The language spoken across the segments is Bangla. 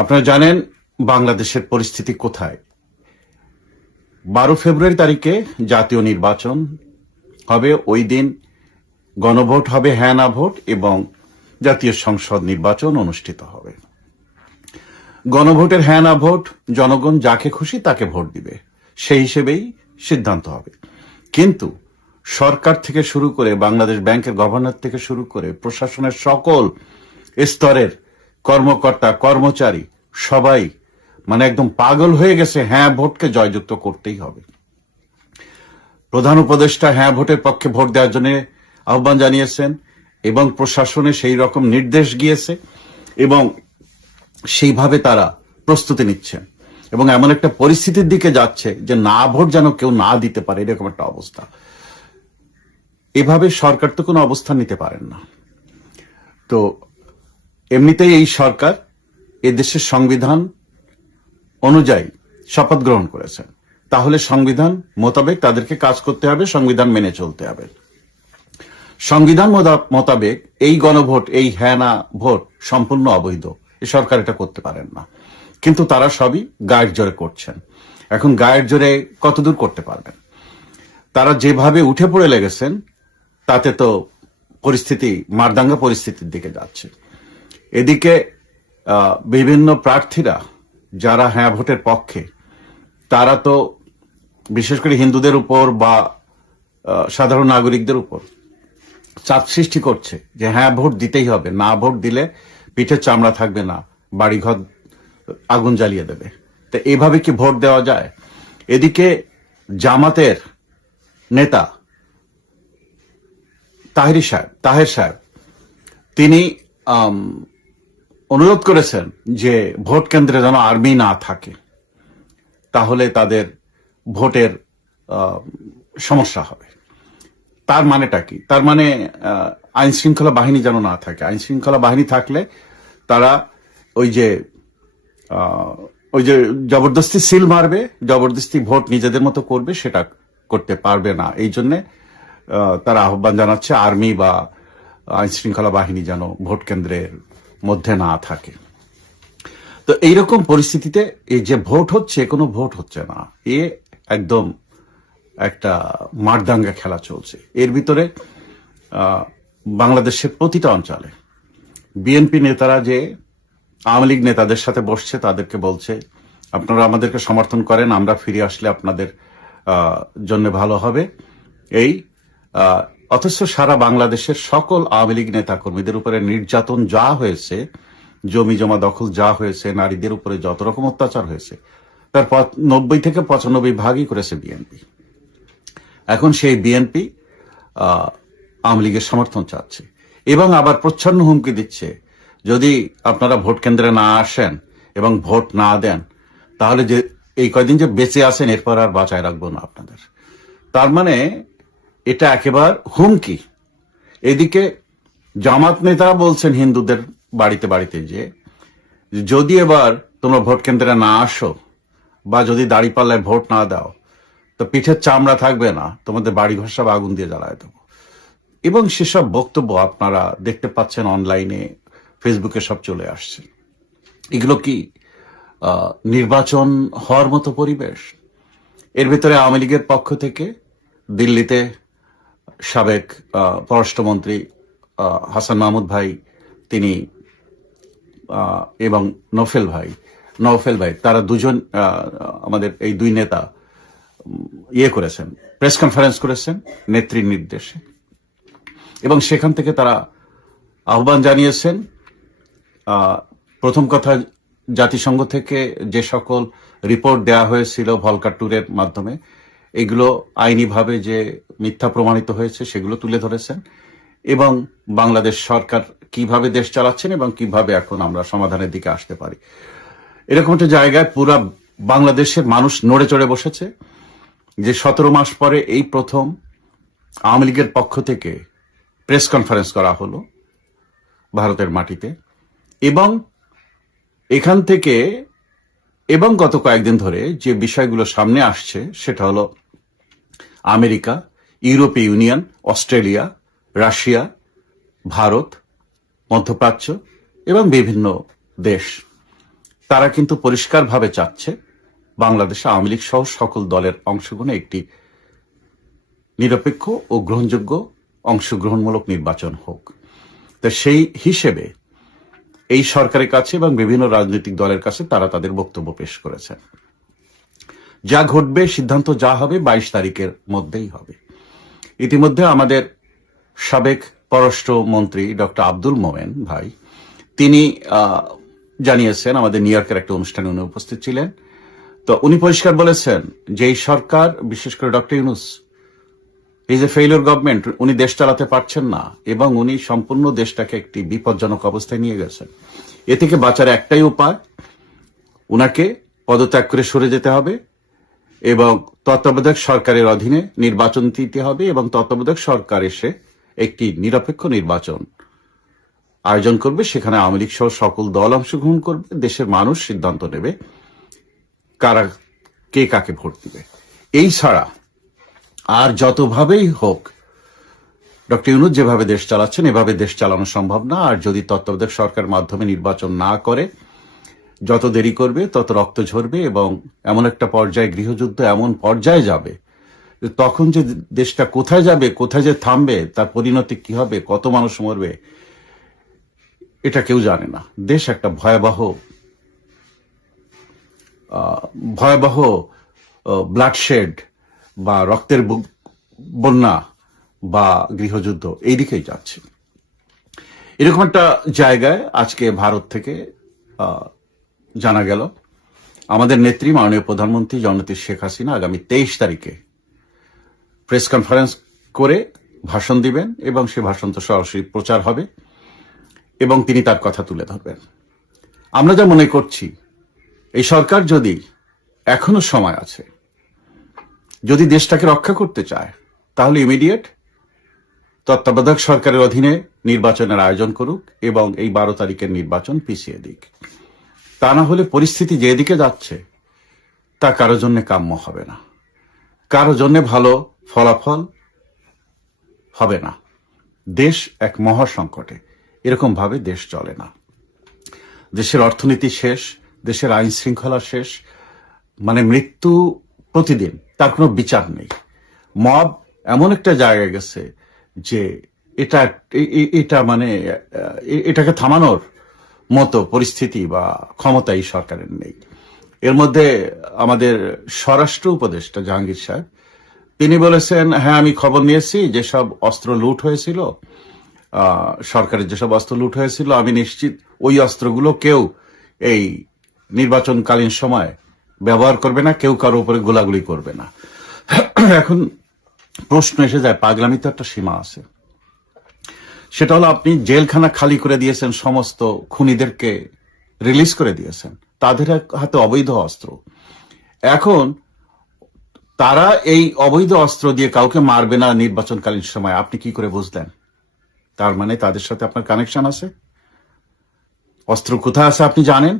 আপনারা জানেন বাংলাদেশের পরিস্থিতি কোথায়। 12 ফেব্রুয়ারি তারিখে জাতীয় নির্বাচন হবে। ওই দিন গণভোট হবে, হ্যাঁ না ভোট, এবং জাতীয় সংসদ নির্বাচন অনুষ্ঠিত হবে। গণভোটের হ্যাঁ না ভোট জনগণ যাকে খুশি তাকে ভোট দিবে, সেই হিসেবেই সিদ্ধান্ত হবে। কিন্তু সরকার থেকে শুরু করে বাংলাদেশ ব্যাংকের গভর্নর থেকে শুরু করে প্রশাসনের সকল স্তরের কর্মকর্তা কর্মচারী সবাই একদম পাগল হয়ে গেছে হ্যাঁ ভোটকে জয়যুক্ত করতেই হবে। প্রধান উপদেষ্টা হ্যাঁ ভোটের পক্ষে ভোট দেওয়ার জন্য আহ্বান জানিয়েছেন এবং প্রশাসনে সেই রকম নির্দেশ গিয়েছে এবং সেইভাবে তারা প্রস্তুতি নিচ্ছেন এবং এমন একটা পরিস্থিতির দিকে যাচ্ছে যে না ভোট যেন কেউ না দিতে পারে, এরকম একটা অবস্থা। এভাবে সরকার তো কোনো অবস্থান নিতে পারেন না। তো এমনিতেই এই সরকার এদেশের সংবিধান অনুযায়ী শপথ গ্রহণ করেছেন, তাহলে সংবিধান মোতাবেক তাদেরকে কাজ করতে হবে, সংবিধান মেনে চলতে হবে। সংবিধান মোতাবেক এই গণভোট, এই হ্যাঁ না ভোট সম্পূর্ণ অবৈধ, এ সরকার এটা করতে পারেন না। কিন্তু তারা সবই গায়ের জোরে করছেন। এখন গায়ের জোরে কতদূর করতে পারবেন? তারা যেভাবে উঠে পড়ে লেগেছেন তাতে তো পরিস্থিতি মারদাঙ্গা পরিস্থিতির দিকে যাচ্ছে। এদিকে বিভিন্ন প্রার্থীরা যারা হ্যাঁ ভোটের পক্ষে, তারা তো বিশেষ করে হিন্দুদের উপর বা সাধারণ নাগরিকদের উপর চাপ সৃষ্টি করছে যে হ্যাঁ ভোট দিতেই হবে, না ভোট দিলে পিঠে চামড়া থাকবে না, বাড়িঘর আগুন জ্বালিয়ে দেবে। তো এইভাবে কি ভোট দেওয়া যায়? এদিকে জামাতের নেতা তাহের সাহেব তিনি অনুরোধ করেছেন যে ভোট কেন্দ্রে যেন আর্মি না থাকে, তাহলে তাদের ভোটের সমস্যা হবে। তার মানেটা কি? তার মানে আইন শৃঙ্খলা বাহিনী যেন না থাকে। আইন শৃঙ্খলা বাহিনী থাকলে তারা ওই যে জবরদস্তি সিল মারবে, জবরদস্তি ভোট নিজেদের মতো করবে, সেটা করতে পারবে না। এই জন্য তারা আহ্বান জানাচ্ছে আর্মি বা আইন শৃঙ্খলা বাহিনী যেন ভোট কেন্দ্রের মধ্যে না থাকে। তো এইরকম পরিস্থিতিতে এই যে ভোট হচ্ছে, কোনো ভোট হচ্ছে না, এ একদম একটা মারদাঙ্গা খেলা চলছে। এর ভিতরে বাংলাদেশের প্রতিটা অঞ্চলে বিএনপি নেতারা যে আওয়ামী লীগ নেতাদের সাথে বসছে, তাদেরকে বলছে আপনারা আমাদেরকে সমর্থন করেন, আমরা ফিরে আসলে আপনাদের জন্য ভালো হবে। এই অথচ সারা বাংলাদেশের সকল আওয়ামী লীগ নেতা কর্মীদের উপরে নির্যাতন যা হয়েছে, জমি জমা দখল যা হয়েছে, নারীদের উপরে যত রকম অত্যাচার হয়েছে, তার 90 থেকে 95 ভাগই করেছে বিএনপি। এখন সেই বিএনপি আওয়ামী লীগের সমর্থন চাচ্ছে এবং আবার প্রচ্ছন্ন হুমকি দিচ্ছে যদি আপনারা ভোট কেন্দ্রে না আসেন এবং ভোট না দেন, তাহলে যে এই কয়দিন যে বেঁচে আছেন এরপর আর বাঁচায় রাখবো না আপনাদের। তার মানে এটা একেবারে হুমকি। এদিকে জামাত নেতারা বলছেন হিন্দুদের বাড়িতে বাড়িতে যে যদি এবার তোমরা ভোট কেন্দ্রে না আসো বা যদি দাঁড়িপাল্লায় ভোট না দাও, তো পিঠের চামড়া থাকবে না, তোমাদের বাড়িঘর সব আগুন দিয়ে জ্বালায় দেবো। এবং সেসব বক্তব্য আপনারা দেখতে পাচ্ছেন অনলাইনে, ফেসবুকে সব চলে আসছে। এগুলো কি নির্বাচন হওয়ার মতো পরিবেশ? এর ভিতরে আওয়ামী লীগের পক্ষ থেকে দিল্লিতে সাবেক পররাষ্ট্রমন্ত্রী হাসান মাহমুদ ভাই, তিনি এবং নওফেল ভাই তারা দুজন, আমাদের এই দুই নেতা করেছেন, প্রেস কনফারেন্স করেছেন নেত্রীর নির্দেশে, এবং সেখান থেকে তারা আহ্বান জানিয়েছেন। প্রথম কথা, জাতিসংঘ থেকে যে সকল রিপোর্ট দেয়া হয়েছিল ভলকার ট্যুরের মাধ্যমে, এগুলো আইনিভাবে যে মিথ্যা প্রমাণিত হয়েছে সেগুলো তুলে ধরেছেন এবং বাংলাদেশ সরকার কিভাবে দেশ চালাচ্ছেন এবং কিভাবে এখন আমরা সমাধানের দিকে আসতে পারি। এরকম একটা জায়গায় পুরা বাংলাদেশের মানুষ নড়ে চড়ে বসেছে যে 17 মাস পরে এই প্রথম আওয়ামী লীগের পক্ষ থেকে প্রেস কনফারেন্স করা হলো ভারতের মাটিতে, এবং এখান থেকে এবং গত কয়েকদিন ধরে যে বিষয়গুলো সামনে আসছে সেটা হলো আমেরিকা, ইউরোপীয় ইউনিয়ন, অস্ট্রেলিয়া, রাশিয়া, ভারত, মধ্যপ্রাচ্য এবং বিভিন্ন দেশ তারা কিন্তু পরিষ্কারভাবে চাচ্ছে বাংলাদেশে আওয়ামী লীগ সহ সকল দলের অংশগ্রহণে একটি নিরপেক্ষ ও গ্রহণযোগ্য অংশগ্রহণমূলক নির্বাচন হোক। তো সেই হিসেবে এই সরকারের কাছে এবং বিভিন্ন রাজনৈতিক দলের কাছে তারা তাদের বক্তব্য পেশ করেছে। যা ঘটবে, সিদ্ধান্ত যা হবে 22 তারিখের মধ্যেই হবে। ইতিমধ্যে আমাদের সাবেক পররাষ্ট্রমন্ত্রী ডক্টর আব্দুল মোমেন ভাই তিনি জানিয়েছেন, আমাদের নিউ ইয়র্কের একটা অনুষ্ঠানে উনি উপস্থিত ছিলেন, তো উনি পরিষ্কার বলেছেন যে এই সরকার, বিশেষ করে doctor Yunus is a failure government, উনি দেশ চালাতে পারছেন না এবং উনি সম্পূর্ণ দেশটাকে একটি বিপজ্জনক অবস্থায় নিয়ে গেছেন। এ থেকে বাঁচার একটাই উপায়, উনাকে পদত্যাগ করে সরে যেতে হবে এবং তত্ত্বাবধায়ক সরকারের অধীনে নির্বাচন দিতে হবে এবং তত্ত্বাবধায়ক সরকার এসে একটি নিরপেক্ষ নির্বাচন আয়োজন করবে। সেখানে আওয়ামী লীগ সহ সকল দল অংশগ্রহণ করবে, দেশের মানুষ সিদ্ধান্ত নেবে কারা কে কাকে ভোট দিবে। এই ছাড়া আর যতভাবেই হোক ডক্টর ইউনূস যেভাবে দেশ চালাচ্ছেন এভাবে দেশ চালানো সম্ভব না। আর যদি তত্ত্বাবধায়ক সরকার মাধ্যমে নির্বাচন না করে, যত দেরি করবে তত রক্ত ঝরবে এবং এমন একটা পর্যায়ে, গৃহযুদ্ধ এমন পর্যায়ে যাবে, তখন যে দেশটা কোথায় যাবে, কোথায় যে থামবে, তার পরিণতি কি হবে, কত মানুষ মরবে, এটা কেউ জানে না। দেশ একটা ভয়াবহ ব্লাডশেড বা রক্তের বন্যা বা গৃহযুদ্ধ এই দিকেই যাচ্ছে। এরকম একটা জায়গায় আজকে ভারত থেকে জানা গেল আমাদের নেত্রী মাননীয় প্রধানমন্ত্রী জননেত্রী শেখ হাসিনা আগামী 23 তারিখে প্রেস কনফারেন্স করে ভাষণ দিবেন এবং সে ভাষণ তো সরাসরি প্রচার হবে এবং তিনি তার কথা তুলে ধরবেন। আমরা যা মনে করছি, এই সরকার যদি এখনো সময় আছে, যদি দেশটাকে রক্ষা করতে চায়, তাহলে ইমিডিয়েট তত্ত্বাবধায়ক সরকারের অধীনে নির্বাচনের আয়োজন করুক এবং এই 12 তারিখের নির্বাচন পিছিয়ে দিক। তা না হলে পরিস্থিতি যেদিকে যাচ্ছে তা কারো জন্য কাম্য হবে না, কারো জন্য ভালো ফলাফল হবে না। দেশ এক মহা সংকটে, এরকম ভাবে দেশ চলে না। দেশের অর্থনীতি শেষ, দেশের আইন শৃঙ্খলা শেষ, মানে মৃত্যু প্রতিদিন, তার কোনো বিচার নেই। মব এমন একটা জায়গায় গেছে যে এটা মানে এটাকে থামানোর মতো পরিস্থিতি বা ক্ষমতা এই সরকারের নেই। এর মধ্যে আমাদের স্বরাষ্ট্র উপদেষ্টা জাহাঙ্গীর সাহেব তিনি বলেছেন, হ্যাঁ আমি খবর নিয়েছি যেসব অস্ত্র লুট হয়েছিল, সরকারের যেসব অস্ত্র লুট হয়েছিল, আমি নিশ্চিত ওই অস্ত্রগুলো কেউ এই নির্বাচনকালীন সময় ব্যবহার করবে না, কেউ কারো উপরে গোলাগুলি করবে না। এখন প্রশ্ন এসে যায়, পাগলামি তো একটা সীমা আছে। সেটা হলো আপনি জেলখানা খালি করে দিয়েছেন, সমস্ত খুনিদেরকে রিলিজ করে দিয়েছেন, তাদের হাতে অবৈধ অস্ত্র। এখন তারা এই অবৈধ অস্ত্র দিয়ে কাউকে মারবে না নির্বাচনকালীন সময়, আপনি কি করে বুঝলেন? তার মানে তাদের সাথে আপনার কানেকশন আছে, অস্ত্র কোথায় আছে আপনি জানেন,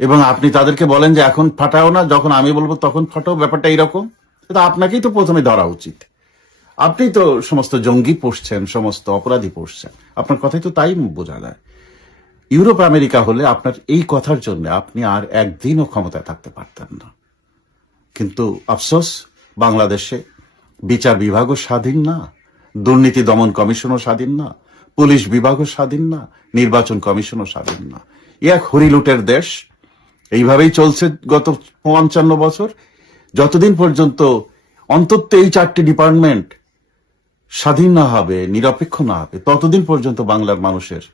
এবং আপনি তাদেরকে বলেন যে এখন ফাটাও না, যখন আমি বলবো তখন ফাটাও। ব্যাপারটা এইরকম, আপনাকেই তো প্রথমে ধরা উচিত। আপনি তো সমস্ত জঙ্গি পোষছেন, সমস্ত অপরাধী পোষছেন, আপনার কথাই তো তাই বোঝা যায়। ইউরোপ আমেরিকা হলে আপনার এই কথার জন্য আপনি আর একদিনও ক্ষমতায় থাকতে পারতেন না। কিন্তু আফসোস, বাংলাদেশে বিচার বিভাগও স্বাধীন না, দুর্নীতি দমন কমিশনও স্বাধীন না, পুলিশ বিভাগও স্বাধীন না, নির্বাচন কমিশনও স্বাধীন না। এক হরিলুটের দেশ। এইভাবেই চলছে গত 55 বছর। যতদিন পর্যন্ত অন্তত এই 4টি ডিপার্টমেন্ট স্বাধীন না হবে, নিরপেক্ষ না হবে, ততদিন পর্যন্ত বাংলার মানুষের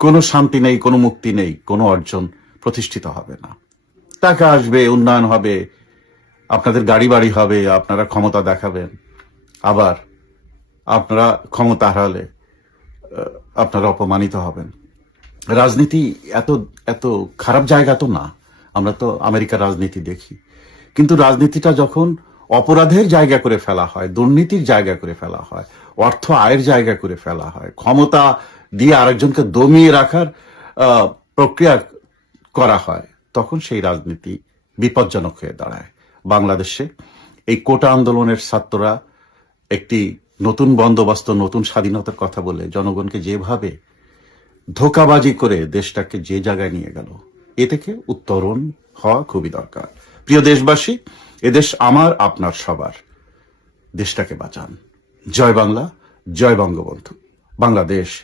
কোনো শান্তি নেই, কোনো মুক্তি নেই, কোনো অর্জন প্রতিষ্ঠিত হবে না। টাকা আসবে, উন্নয়ন হবে, আপনাদের গাড়ি বাড়ি হবে, আপনারা ক্ষমতা দেখাবেন, আবার আপনারা ক্ষমতা হারালে আপনারা অপমানিত হবেন। রাজনীতি এত এত খারাপ জায়গা তো না, আমরা তো আমেরিকার রাজনীতি দেখি। কিন্তু রাজনীতিটা যখন অপরাধের জায়গা করে ফেলা হয়, দুর্নীতির জায়গা করে ফেলা হয়, অর্থ আয়ের জায়গা করে ফেলা হয়, ক্ষমতা দিয়ে আরেকজনকে দমিয়ে রাখার প্রক্রিয়া করা হয়, তখন সেই রাজনীতি বিপজ্জনক হয়ে দাঁড়ায়। বাংলাদেশে এই কোটা আন্দোলনের ছাত্ররা একটি নতুন বন্দোবস্ত, নতুন স্বাধীনতার কথা বলে জনগণকে যেভাবে ধোঁকাবাজি করে দেশটাকে যে জায়গায় নিয়ে গেল, এ থেকে উত্তরণ হওয়া খুবই দরকার। প্রিয় দেশবাসী, এদেশ আমার, আপনার, সবার। দেশটাকে বাঁচান। জয় বাংলা, জয় বঙ্গবন্ধু। বাংলাদেশ